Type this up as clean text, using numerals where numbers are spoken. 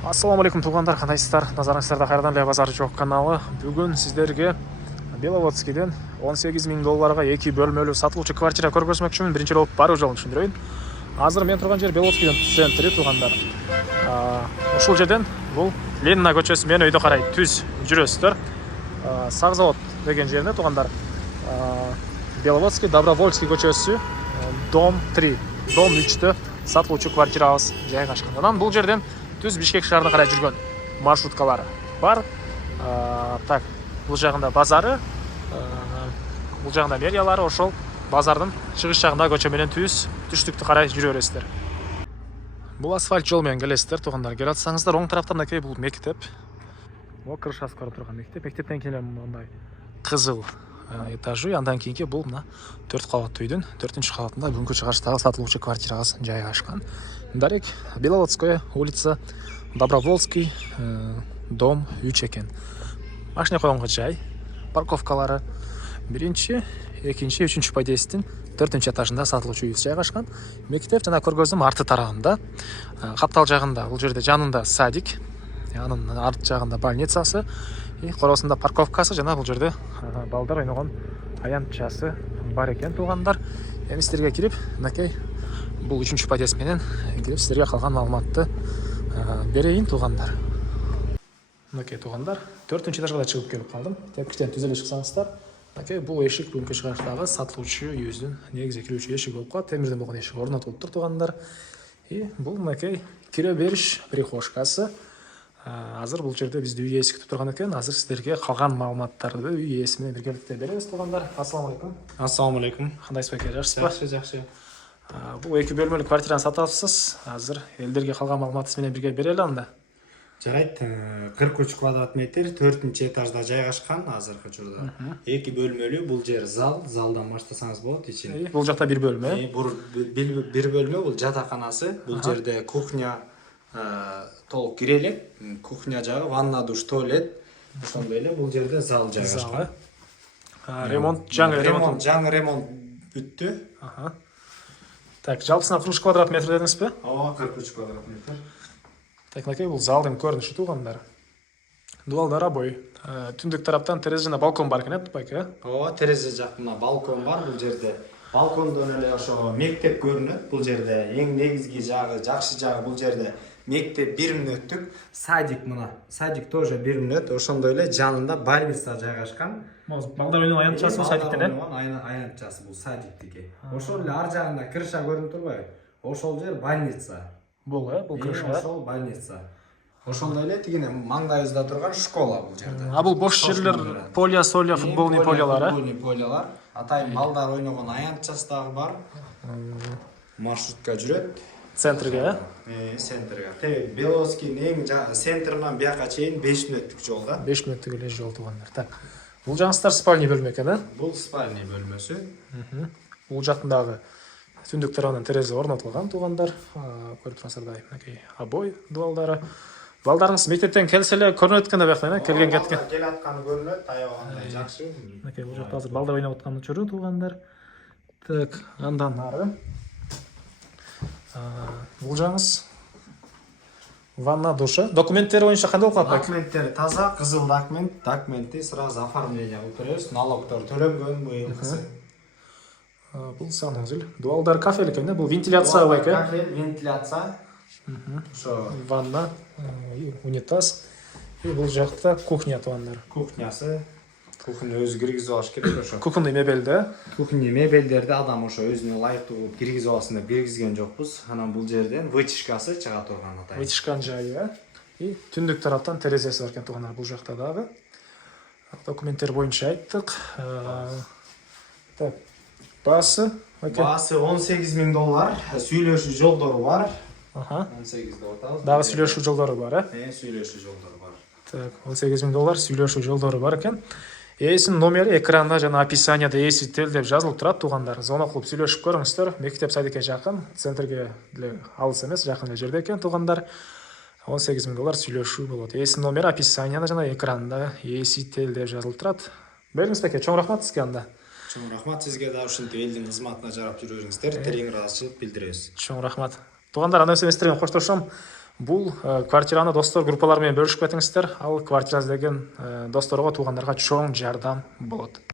Ассаламу алейкум туғандар, қандайсыздар? Назарыңыздарда қайрадан Ле Базары жоқ каналы. Бүгін сіздерге Беловодскийден $18.000 2 бөлмелі сатылушы квартира көрсетмекшімін. Бірінші болып бару жолын түсіндірейін. Азыр мен тұрған жер Беловодскийден центри туғандар. Ушул жерден бұл Ленина көчөсү мен өйдө карай түз жүрөсүздөр. Сак завод деген жерде туғандар. Беловодский, Добровольский көчөсү, дом 3, дом 3-тө сатылуучу квартирабыз жайгашкан. Анан бул жерден түз Бишкек шаарына карай жүргөн маршруткалары бар. Так, бул жагында базары, бул жагында мэриялары, ошол базардын чыгыш жагында көчө менен түштүктү карай жүрө бересиздер. Бул асфальт жол менен келесиздер тугандар. Келе атсаңыздар оң тараптан эке бул мектеп. Бул крышасы көрүп турган мектеп. Мектептен кийин мындай кызыл этажы, андан кийинки бул мына 4 кабаттуу үйдүн 4-нчи кабатында бүгүнкү чыгарыштагы сатылуучу квартирабыз жайгашкан. Дарек, Беловодская улица, Добровольский, дом 3 экен. Машина койгонго жай, парковкалары 1-чи, 2-чи, 3-чү подъездин 4-нчи этажында сатылуучу үй жайгашкан. Мектеп жана көргөзүм арты тарабында, каптал жагында, бул жерде жанында садик, анын арт жагында больницасы, коросунда парковкасы жана бул жерде балдар ойногон аянтчасы бар экен тугандар. Эми сиздерге кирип, мынакей бул 3-чү подъезд менен кирип сиздерге калган маалыматты берейин тугандар. Мынакей тугандар, 4-нчи этажга да чыгып келип калдым. Тепкичтен түзөлө чыксаңыздар, мынакей бул эшик бүгүнкү чыгарыштагы сатылуучу үйүбүздүн негизги кирүүчү эшиги болуп калат. Темирден болгон эшик орнотулуптур тугандар. Бул мынакей кире бериш прихожкасы. Азыр бул жерде бизди үй ээси күтүп турган экен. Азыр сиздерге калган маалыматтарды үй ээси менен биргеликте беребиз тугандар. Ассаламу алейкум. Ассаламу алейкум. Кандайсыз беке, жакшысызбы? Жакшы. Бул 2 бөлмөлүк квартираны сатасыз. Азыр элдерге калган маалыматты менен бирге берели анда. Жарайт, 43 квадрат метр, 4-нчи этажда жайгашкан азыркы учурда. 2 бөлмөлүү, бул жер зал, залдан баштасаңыз болот ичин. Бул жакта 1 бөлмө. Бир бөлмө, бул жатаканасы, бул жерде кухня толук кире элек. Кухня жагы, ванна, душ, туалет. Ошондой эле бул жерде зал жайгашкан. Ремонт, жаңы ремонт бүттү. Так, жалпысына 43 квадрат метр дедиңизби? Ооба, 43 квадрат метр. Так, мынакей бул залдын көрүнүшү тугандар. Дуалдар обой. Түндүк тараптан терезе жана балкон бар экен, байке? Ооба, терезе жакында балкон бар бул жерде. Балкондон эле ошо мектеп көрүнөт. Бул жерде эң негизги жагы, жакшы жагы бул жерде мектеп 1 мүнөттүк, садик мына. Садик тоже 1 мүнөт. Ошондой эле жанында больница жайгашкан. Балдар ойногон аянтчасы садиктен, аянтчасы бул садиктики. Ошол эле ар жагында крыша көрүнүп турбайбы? Ошол жер больница. Бул крыша. Ошол больница. Ошондой эле тигине маңдайыбызда турган школа бул жерде. Бул бош жерлер полия, солия, футболный полиялар. Футболный полиялар. Атайын балдар ойногон аянтчасы дагы бар. Маршрутка жүрөт. Центрге, Центрге. Беловодскийдин эң центринен бияка чейин 5 мүнөттүк жол да. 5 мүнөттүк эле жол тугандар. Так. Бул жаңыздар спальный бөлмө экен, Бул спальный бөлмөсү. Бул жактындагы түндүк тарабынан терезе орнотулган тугандар. Көрүп турасыздар, мынакей обой дуалдары. Балдарыңыз мектептен келсе эле көрүнөт экен да бияктан, келген кеткен. Кел атканы көрүнөт, аябагандай жакшы. Мынакей бул жакта азыр балдар ойноп аткан учуру тугандар. Так, андан ары. Бул жаңыз ванна, душа. Документтери боюнча кандай болуп калат? Документтери таза, кызыл документти сразу оформление кылып беребиз. Налогдор төлөнгөн быйылкысы. Бул санузел. Дуалдар кафелик экен, бул вентиляция экен. Кафе, вентиляция. Ошо ванна, унитаз. Бул жакта кухня тугандар. Кухнясы. Кухня өзү киргизип алыш керек ошо. Кухонный мебелди. Кухня мебелдерди адам ошо өзүнө ылайыктуу кылып киргизип алсын деп киргизген жокпуз. Анан бул жерден вытяжкасы чыга турган атайын. Вытяжканын жайы, түндүк тараптан терезеси бар экен тугандар бул жакта дагы. Документтер боюнча айттык. Так, баасы $18.000. Сүйлөшүү жолдору бар. 18 деп атабыз. Дагы сүйлөшүү жолдору бар, Сүйлөшүү жолдору бар. Так, $18.000 сүйлөшүү жолдору бар экен. Ээсинин номери экранда жана описанияда ээси тел деп жазылып турат тугандар. Звонок кылып сүйлөшүп көрүңүздөр. Мектеп садикке жакын, центрге деле алыс эмес, жакын эле жерде экен тугандар. $18.000 сүйлөшүү болот. Ээсинин номери описанияда жана экранда ээси тел деп жазылып турат. Бериңиз беке, чоң рахмат сизге анда. Чоң рахмат сизге да ушинтип элдин кызматына жарап жүрүңүздөр. Терең ыраазычылык билдиребиз. Чоң рахмат. Тугандар, анда эместерден коштошом. Бул квартираны достор группалар менен бөлүшүп кетиңиздер. Ал квартира издеген досторго, туугандарга чоң жардам болот.